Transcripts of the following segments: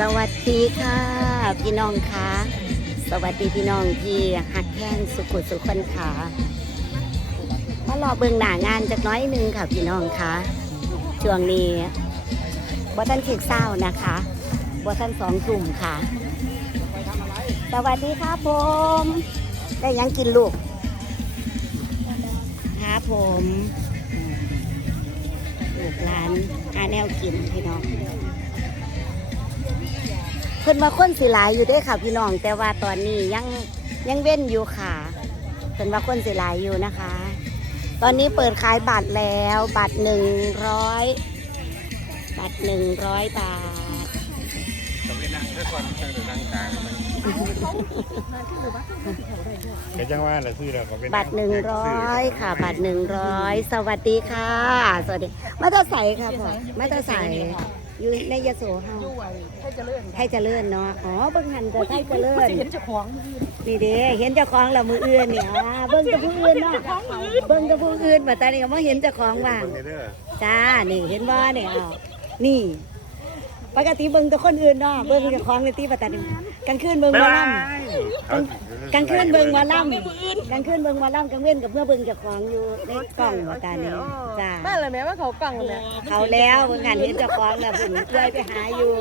สวัสดีค่ะพี่น้องคะสวัสดีพี่น้องที่หักแข้งสุขุสุขคนขามารอเบิ่งหน้างานจักน้อยนึงค่ะพี่น้องคะช่วงนี้บ่ท่านเค้กเศร้านะคะบ่ท่านสองกลุ่มค่ะ สวัสดีครับผม ได้ยังกินลูกครับผมลูกหลานหาแนวกินพี่น้อง เพิ่นว่าคนสิหลายอยู่เด้วยค่ะพี่น้อง แต่ว่าตอนนี้ยังยังเว้นอยู่ค่ะเพิ่นว่าคนสิหลายอยู่นะคะ ตอนนี้เปิดขายบัตรแล้วบัตรหนึ่งร้อยบัตรหนึ่งร้อยบาทก็ไปนั่งเพื่อก่อนจังหรือนั่งกลางเดี๋ยวจังว่าแหละซื้อแล้วก็ไปบัตรหนึ่งร้อยค่ะ บัตรหนึ่งร้อยสวัสดีค่ะ สวัสดีมาตาใสค่ะพ่อมาตาใส อยู่ในยโสเฮาให้เจริญไทยเจริญเนาะอ๋อเบิ่งหันจะไทยเจริญเห็นเจ้าของนี่เด้เห็นเจ้าของแล้วมืออื่นเนี่ยอ่าเบิ่งกับผู้อื่นเนาะเบิ่งกับผู้อื่นมาตอนนี้ก็มาเห็นเจ้าของว่างเบิ่งเด้อจ้านี่เห็นบ่เนี่ยอ้าวนี่ปกติเบิ่งแต่คนอื่นเนาะเบิ่งเจ้าของในที่ปัตตานี กลางคืนเบิ่งหมอลำกลางคืนเบิ่งหมอลำกลางคืนเบิ่งหมอลำกลางเว้นกับเมื่อเบิ่งเจ้าของอยู่ในกล้องปัตตานีจ้าแม่เลยแม่ว่าเขากังเลยเขาแล้วเบิ่งหันเห็นเจ้าของแล้วผมช่วยไปหาอยู่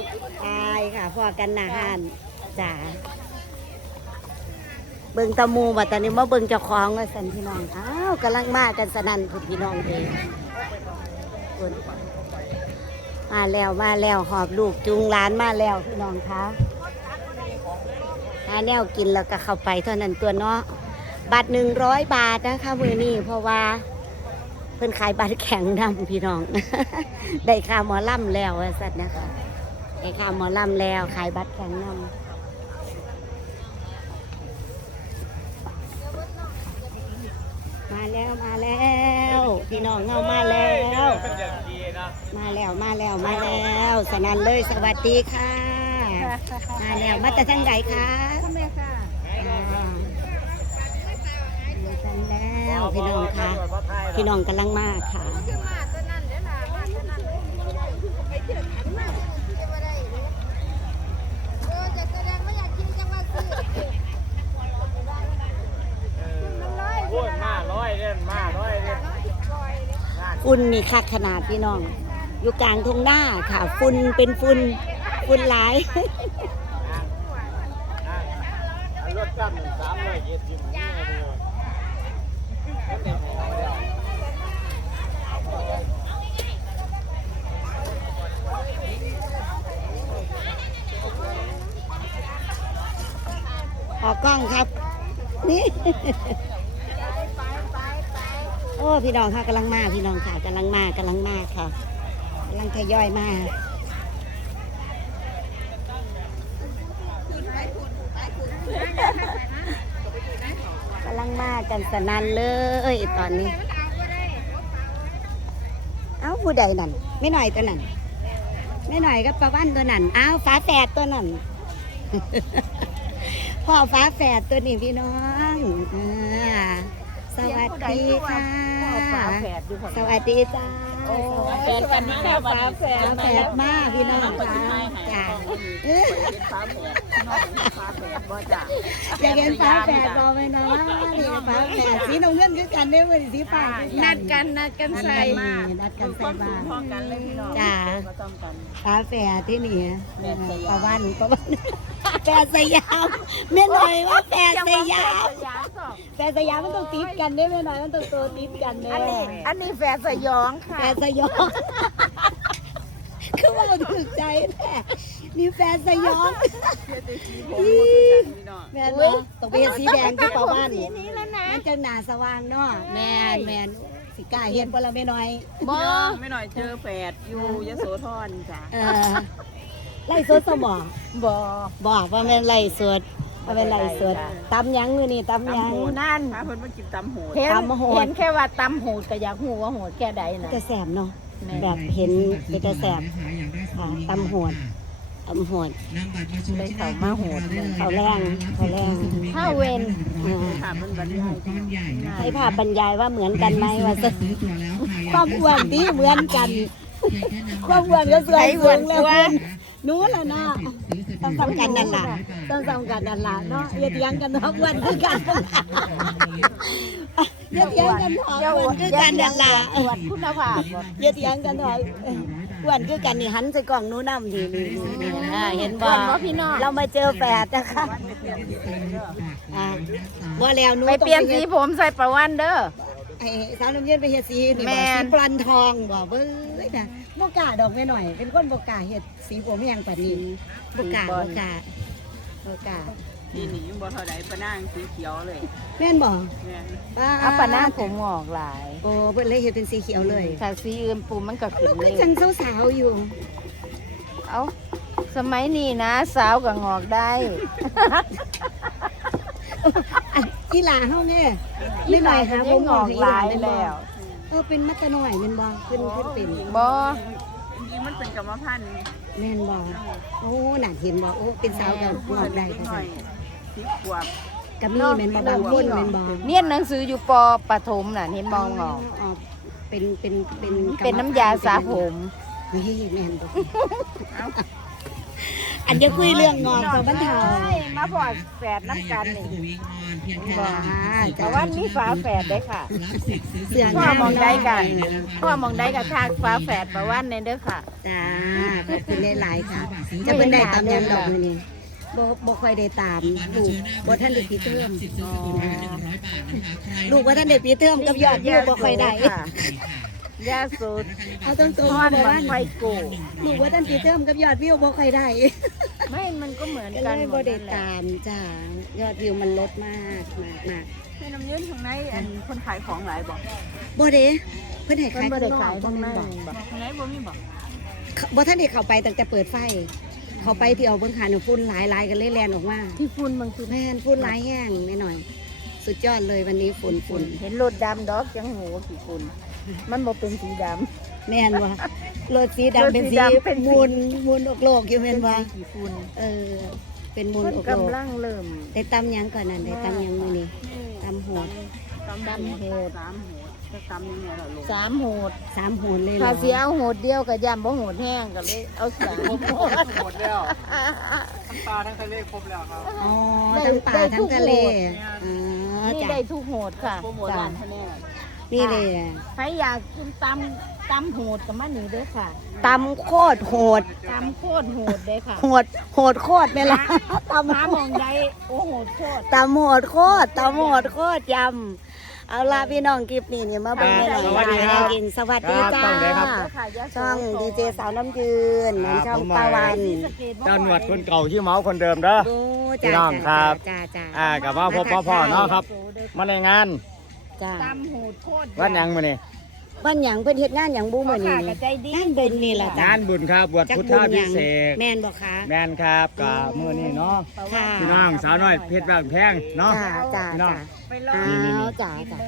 ตายค่ะพอกันหนาหานจ้าเบิ่งตะมูบัดตอนนี้มาเบิ่งเจ้าของว่าสันพี่น้องอ้าวกำลังมากันสนั่นพุ่นพี่น้องเองพุ่นมาแล้วมาแล้วหอบลูกจูงหลานมาแล้วพี่น้องคะหาแนวกินแล้วก็เข้าไปเท่านั้นตัวเนาะบัตรหนึ่งร้อยบาทนะคะมือนี้เพราะว่าเพิ่นขายบัตรแข็งนำพี่น้อง ได้ค่าหมอลำแล้วว่าสัตว์นะคะได้ค่าหมอลำแล้วขายบัตรแข็งนำมาแล้วมาแล้ว พี่น้องเงามาแล้ว มาแล้วมาแล้วมาแล้วสนันเลยสวัสดีค่ะ มาแล้วมาแต่ทางไหนคะแม่ค่ะอ่ามากันแล้วพี่น้องค่ะ พี่น้องกำลังมาค่ะพูดมาร้อยเล่นมาร้อยเล่นฝุ่นนี่คักขนาดพี่น้อง อยู่กลางทุ่งหน้าค่ะ ฝุ่นเป็นฝุ่น ฝุ่นหลาย รถกั้นสามร้อยเจ็ดสิบนี่เลยออกกล้องครับ นี่ โอ้ พี่น้องค่ะกำลังมา พี่น้องค่ะกำลังมากำลังมาค่ะกำลังทยอยมากำลังมา กันสนันเลยตอนนี้ เอ้าผู้ใดนั่นไม่หน่อยตัวนั่นไม่หน่อยก็ประวันตัวนั่นเอ้าฟ้าแฝดตัวนั่นพ่อฟ้าแฝดตัวนี้พี่น้องอ่าสวัสดีค่ะฝาแฝดอยู่คนสวัสดีจ้าแฝดกันนะฝาแฝดฟ้าแฝดมากพี่น้องค่ะจ้าเอ้ยฝาแฝดน้องฝาแฝดบ่จ้ะอยากเห็นฟ้าแฝดบอกไปนะว่านี่ฟ้าแฝดสีน้ำเงินคือกันได้อเว้ยสีฟ้าคือนัดกันนัดกันนัดใส่กันมานัดกันใส่บ้านพ่อกันเลยพี่น้องจ้ามาต้องกันฟ้าแฝดที่นี่แฝดสยามประวันประวันแฝดสยามไม่หน่อยว่าแฝดสยามยามสองแฝดสยามมันต้องติดกันได้ไหมหน่อยมันต้องตัวติดกันเด้อันนี้อันนี้แฝดสยองค่ะแฝดสยองคือว่าถูกใจแท้ นี่แฝดสยองแม่นบ่ต้องไปเฮ็ดสีแดงคือประวันสีนี้แล้วนะมันจะหนาสว่างเนาะแม่นแม่นสิกล้าเฮ็ดบ่ละแม่น้อยบ่ไม่หน่อยเจอแฝดอยู่ยโสธรจ้ะเออไล่สดสมอบ่บอกว่าแม่นไล่สดว่าแม่นไล่สดตำหยังมื้อนี้ตำหยังนั่นพาเพิ่นมากินตำโหดเห็นตำโหดเห็นแค่ว่าตำโหดก็อยากหูว่าโหดแค่ใดนะจะแสบเนาะแม่แบบเห็นเป็นจะแสบค่ะตำโหด ตำโหดเลยเขามาโหดเลยเขาแรงเขาแรงถ้าเวนอ่าค่ะมันบรรยายให้ภาพบรรยายว่าเหมือนกันไหมว่าจะความอ้วนที่เหมือนกันความอ้วนก็เสื่อมสูงแล้วเพื่อนหนู้นล่ะเนาะต้องซ้ำกันนั่นล่ะต้องซ้ำกันนั่นล่ะเนาะอย่าเถียงกันเนาะอ้วนคือกันอย่าเถียงกันเนาะอ้วนคือกันนั่นล่ะตรวจคุณภาพบ่อย่าเถียงกันเนาะ อ้วนคือกันนี่หันใส่กล่องหนู้นน้ำนี่นี่นี่อ่าเห็นบ่อ้วนบ่พี่น้องเรามาเจอแฝดนะคะอ่าบ่แล้วหนูไปต้องเปลี่ยนสีผมใส่ประวันเด้อ ไอ้สาวน้ำเย็นไปเฮ็ดสีนี่แม่บ่น สีปลันทองบ่เบ้ยน่ะบ่กล้าดอกแม่หน่อย เป็นคนบ่กล้าเฮ็ดสีผมอหยังปานนี้บ่กล้าบ่กล้าบ่กล้า นี่นี่ยังบ่เท่าใดปะนางสีเขียวเลยแม่นบ่แม่นเอาปะหน้าผมงอกหลายโอ้เพิ่นเลยเฮ็ดเป็นสีเขียวเลยถ้าสีอื่นปูมันก็ขึ้นก็เลยจังสาวๆอยู่เอาสมัยนี้นะ สาวก็งอกได้อันอีหลาเฮาแน่ไม่หน่อยหาผมงอกหลายแล้วเออเป็นมัตตะน้อยแม่นบ่เพิ่นเพิ่นเป็นบ่จริงๆมันเป็นกรรมพันธุ์แม่นบ่โอ้น่าเห็นบ่โอ้เป็นสาวก็งอกได้นิก็หน่ซั่อนย สิบขวบก็มีแม่นบ่บางคนแม่นบ่เรียนหนังสืออยู่ปปฐมน่ะเห็นมองงอกอ๋อเป็นเป็นเป็นเป็นน้ำยาสระผมนี่แม่นบ่อันจะคุยเรื่องงอกกับบรรเทามาพอดแฝดน้ำกันนี่บ่แต่ว่ามีฝาแฝดได้ค่ะเสื้อพ่อมองได้กันเาะพ่อมองได้กับทางฝาแฝดประวันในเด้อค่ะจ้าขอบคุณหลายๆค่ะ จะเป็นได้ตามยามดอกมื้อนี้ บ่บ่ค่อยได้ตามลูกบ่ทันได้ปีเทอมลูกบ่ทันได้ปีเทอมกับยอดวิวบ่ค่อยได้ค่ะยาสูตรเอาตรงทๆอว่าดบ่มัว่านไฟโกลูกบ่ทันปีเทอมกับยอดวิวบ่ค่อยได้ไม่ มันก็เหมือนก็กันเลยหมบ่ดได้นั่นแหละตามจ้ายอดวิวมันลดมากมากมากให้น้ำยืนข้างในอันคนขายของหลายบอกบ่เด้เพิ่นให้มันขายบ่ข้างได้นอกขายบ่ทั้งแม่นั้นนบ่บอกข้างในบ่มีบอกบ่ทันได้เข้าไปตั้งแต่เปิดไฟ เข้าไปที่เอาเบิ่งหาหนูฝุ่นหลายๆกันเลยแล่นออกมาที่ฝุ่นมันคือแม่นฝุ่นหลายแห้งแม่หน่อย สุดยอดเลยวันนี้ฝุ่นฝุ่นเห็นรถดำดอกจังหัวกี่ฝุ่นมันบ่เป็นสีดแม่นว่รถสีดำรถสีเป็นสีดำเป็นสีมูลมูลอกโลกอยู่ำแม่นว่าสีกี่ฝุ่นเออเป็นมูลมันอกโลกกำลังเริ่มได้ตำหยังก่อนนั่นได้ตำหยังมื้อนี้ตำโหดตำดำโหดสามโหด จะตำยังไงล่ะลูกสามโหดสามโหดเลยเหรถ้าอเสียเอาโหดเดียวก็ย่ำบ่โหดแห้งก็เลยเอาสามโหด หมดแล้วทั้งปลาทั้งทะเลครบแล้วครับ อ๋อได้ทั้งป่าได้ทั้ทุงกทะเลโหดอ๋อนี่จ้ะได้ทุกโหดค่ะโปรโมทจ้ะร้านคะแนนนี่เลยใครอยากกินตำตำโหดกับมันนี่เด้อค่ะตำโคตรโหด ตำโคตรโหดเลยค่ะโหด โหดโคตรไหมล่ะตำหาโหมอดงใดโอ้โหดโคตรตำโหดโคตรตำโหดโคตรยำ เอาล่ะพี่น้องคลิปนี้เนี่ยมาเบิ่งแม่หน่อยสวัสดีครับกินสวัสดีจ้าครับต้องเลยครับ ช่องดีเจสาวน้ำยืนเหมือนช่องตะวันเจ้าหนวดคนเก่าที่เมาคนเดิมเด้อ ดูพี่จ้าน้องครับจ้าจ้าอ่ากับว่าพ่อพ่อพ่อเนาะครับ มาในงาน จ้า ตำโหดโคตรวันหยังมื้อนี้บ้านหยังเพิ่นเฮ็ดงานหยังบู้มื้อนี้ค่ะกับใจดีงานบุญนี่ล่ะจ้างานบุญครับบวชจักพุทบุธาญหพิยังเศษกแม่นบ่คะแมนครับกับมื้อนี้เนาะค่ะพี่น้องสาวน้อยเพชรบางแพงเนาะจ้าจ้าพี่น้อง จ้าไปลออ้างนี่ วจ้าจ้า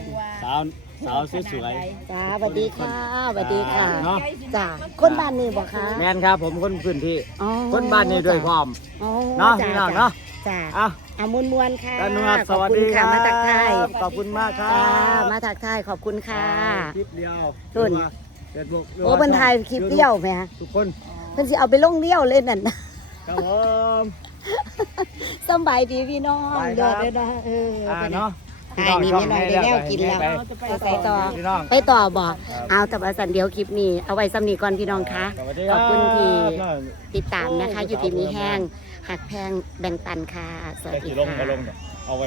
สาวสาวสวยจ้าสวัสดีค่ะสวัสดีค่ะเนาะจ้าคนบ้านนี่บ่คะๆแมนครับผมคนพื้นที่ อ๋อคนบ้านนี้ด้วยพร้อม อ๋อเนาะจ้พี่น้องเนาะ จ้า อะ เอามวนมวนๆค่ะกันนวดสวัสขอบดีคุณครัค่ะบมาตักทายขอบคุณมากครัจ้าบมาตักทายขอบคุณค่ะ คลิปเดียวรุ่นเฟซบุ๊กโอ้เพิ่นถ่ายคลิปเดียวแหมทุกคนเพิ่นสิเอาไปลงเดียวเลยนั่นน่ะครับผม สำบายดีพี่น้องไปเดืครัอบดเลยนะเอออ่าไปเนาะอ่านี่ไม่น้อยได้แนวกินแล้วไปไปต่อ พี่น้อง ไปต่อบ่เอาแต่ว่าสันเดียวคลิปนี้ เอาไว้สำนีก่อนพี่น้องคะสวัสดีขอบคุณที่ครับติดตามนะคะ อยู่ที่มีแห้ง หักแพงแบ่งปันค่ะ สวัสจะดีขี่ลงค่ะก็ลงเนี่ยเอาไว้